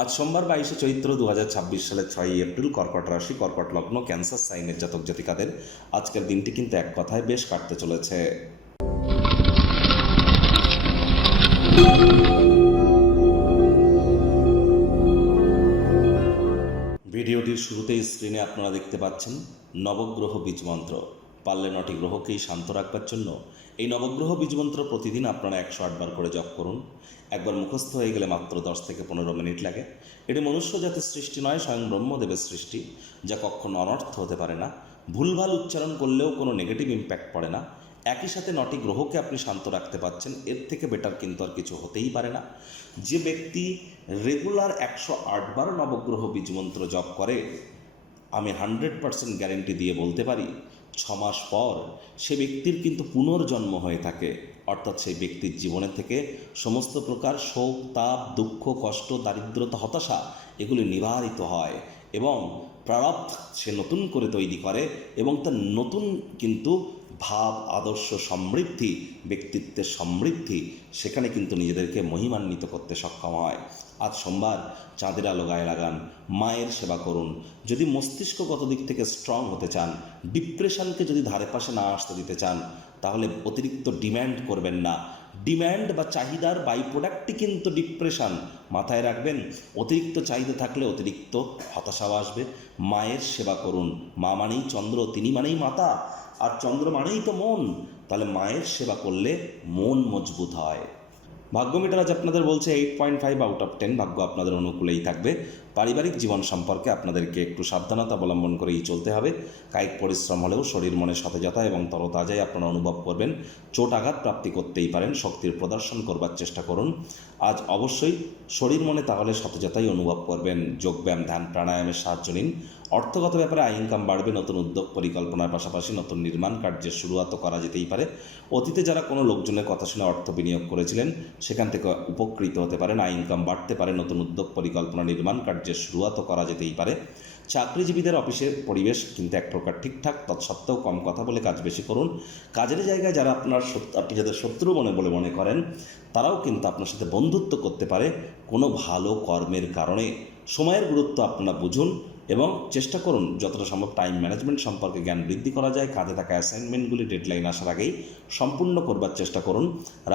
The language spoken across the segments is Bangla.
আজ সোমবার 22শে চৈত্র 2026 সালের 6ই এপ্রিল, কর্কট রাশি, কর্কট লগ্ন, ক্যান্সার সাইনের জাতক জাতিকাদের আজকের দিনটি কিন্তু এক কথায় বেশ কাটতে চলেছে। ভিডিওটির শুরুতেই স্ক্রিনে আপনারা দেখতে পাচ্ছেন নবগ্রহ বীজমন্ত্র। পারলে 9টি গ্রহকেই শান্ত রাখবার জন্য এই নবগ্রহ বীজমন্ত্র প্রতিদিন আপনারা 108 বার করে জপ করুন। একবার মুখস্থ হয়ে গেলে মাত্র 10 থেকে 15 মিনিট লাগে। এটি মনুষ্য জাতির সৃষ্টি নয়, স্বয়ং ব্রহ্মদেবের সৃষ্টি, যা কখনো অনর্থ হতে পারে না। ভুলভাল উচ্চারণ করলেও কোনো নেগেটিভ ইম্প্যাক্ট পড়ে না। একই সাথে 9টি গ্রহকে আপনি শান্ত রাখতে পারছেন, এর থেকে বেটার কিন্তু আর কিছু হতেই পারে না। যে ব্যক্তি রেগুলার 108 বার নবগ্রহ বীজমন্ত্র জপ করে, আমি 100% গ্যারেন্টি দিয়ে বলতে পারি 6 মাস পর সে ব্যক্তির কিন্তু পুনর্জন্ম হয়ে থাকে। অর্থাৎ সেই ব্যক্তির জীবনে থেকে সমস্ত প্রকার শোক, তাপ, দুঃখ, কষ্ট, দারিদ্রতা, হতাশা এগুলি নিবারিত হয় এবং প্রারব্ধ সে নতুন করে তৈরি করে এবং তার নতুন কিন্তু ভাব, আদর্শ, সমৃদ্ধি, ব্যক্তিত্বের সমৃদ্ধি সেখানে কিন্তু নিজেদেরকে মহিমান্বিত করতে সক্ষম হয়। আজ সোমবার, চাঁদের আলো গায়ে লাগান, মায়ের সেবা করুন। যদি মস্তিষ্কগত দিক থেকে স্ট্রং হতে চান, ডিপ্রেশনকে যদি ধারে পাশে না আসতে দিতে চান, তাহলে অতিরিক্ত ডিম্যান্ড করবেন না। ডিম্যান্ড বা চাহিদার বাই প্রোডাক্টই কিন্তু ডিপ্রেশন, মাথায় রাখবেন। অতিরিক্ত চাহিদা থাকলে অতিরিক্ত হতাশাও আসবে। মায়ের সেবা করুন। মা মানেই চন্দ্র, তিনি মানেই মাতা, আর চন্দ্র মানেই তো মন। তাহলে মায়ের সেবা করলে মন মজবুত হয়। ভাগ্য মিটার আজ আপনাদের বলছে 8.5 আউট অফ 10। ভাগ্য আপনাদের অনুকূলেই থাকবে। পারিবারিক জীবন সম্পর্কে আপনাদেরকে একটু সাবধানতা অবলম্বন করেই চলতে হবে। কায়িক পরিশ্রম হলেও শরীর মনে সতেজতা এবং তরতাজাই আপনারা অনুভব করবেন। চোট আঘাত প্রাপ্তি করতেই পারেন, শক্তির প্রদর্শন করবার চেষ্টা করুন। আজ অবশ্যই শরীর মনে তাহলে সতেজতাই অনুভব করবেন। যোগব্যায়াম, ধ্যান, প্রাণায়ামের সাহায্য নিন। অর্থগত ব্যাপারে আয় ইনকাম বাড়বে। নতুন উদ্যোগ পরিকল্পনার পাশাপাশি নতুন নির্মাণ কার্যের শুরুয়াতও করা যেতেই পারে। অতীতে যারা কোনো লোকজনের কথা শুনে অর্থ বিনিয়োগ করেছিলেন, সেখান থেকে উপকৃত হতে পারেন। আয় ইনকাম বাড়তে পারে। নতুন উদ্যোগ পরিকল্পনা, নির্মাণ কার্যের শুরুয়াতও করা যেতেই পারে। চাকরিজীবীদের অফিসের পরিবেশ কিন্তু এক প্রকার ঠিকঠাক, তৎসত্ত্বেও কম কথা বলে কাজ বেশি করুন। কাজের জায়গায় যারা আপনি যাদের শত্রু বলে মনে করেন, তারাও কিন্তু আপনার সাথে বন্ধুত্ব করতে পারে কোনো ভালো কর্মের কারণে। সময়ের গুরুত্ব আপনারা বুঝুন এবং চেষ্টা করুন যতটা সম্ভব টাইম ম্যানেজমেন্ট সম্পর্কে জ্ঞান বৃদ্ধি করা যায়। কাঁধে থাকা অ্যাসাইনমেন্টগুলি ডেডলাইন আসার আগেই সম্পূর্ণ করবার চেষ্টা করুন।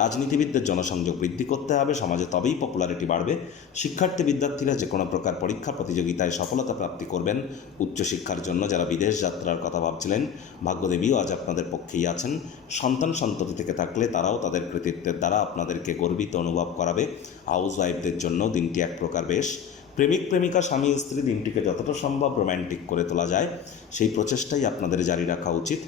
রাজনীতিবিদদের জনসংযোগ বৃদ্ধি করতে হবে, সমাজে তবেই পপুলারিটি বাড়বে। শিক্ষার্থী বিদ্যার্থীরা যে কোনো প্রকার পরীক্ষা প্রতিযোগিতায় সফলতা প্রাপ্তি করবেন। উচ্চশিক্ষার জন্য যারা বিদেশ যাত্রার কথা ভাবছিলেন, ভাগ্যদেবীও আজ আপনাদের পক্ষেই আছেন। সন্তান সন্ততি থেকে থাকলে তারাও তাদের কৃতিত্বের দ্বারা আপনাদেরকে গর্বিত অনুভব করাবে। হাউস ওয়াইফদের জন্য দিনটি এক প্রকার বেশ। প্রেমিক প্রেমিকা, স্বামী স্ত্রী দিনটিকে যতটা সম্ভব রোম্যান্টিক করে তোলা যায় সেই প্রচেষ্টাই আপনাদের জারি রাখা উচিত।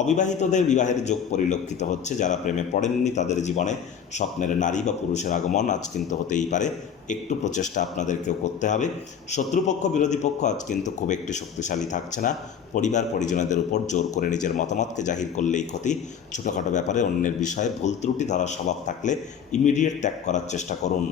অবিবাহিতদের বিবাহের যোগ পরিলক্ষিত হচ্ছে। যারা প্রেমে পড়েননি তাদের জীবনে স্বপ্নের নারী বা পুরুষের আগমন আজ কিন্তু হতেই পারে। একটু প্রচেষ্টা আপনাদেরকেও করতে হবে। শত্রুপক্ষ, বিরোধী পক্ষ আজ কিন্তু খুব একটি শক্তিশালী থাকছে না। পরিবার পরিজনদের উপর জোর করে নিজের মতামতকে জাহির করলেই ক্ষতি। ছোটোখাটো ব্যাপারে অন্যের বিষয়ে ভুল ত্রুটি ধরার স্বভাব থাকলে ইমিডিয়েট ত্যাগ করার চেষ্টা করুন।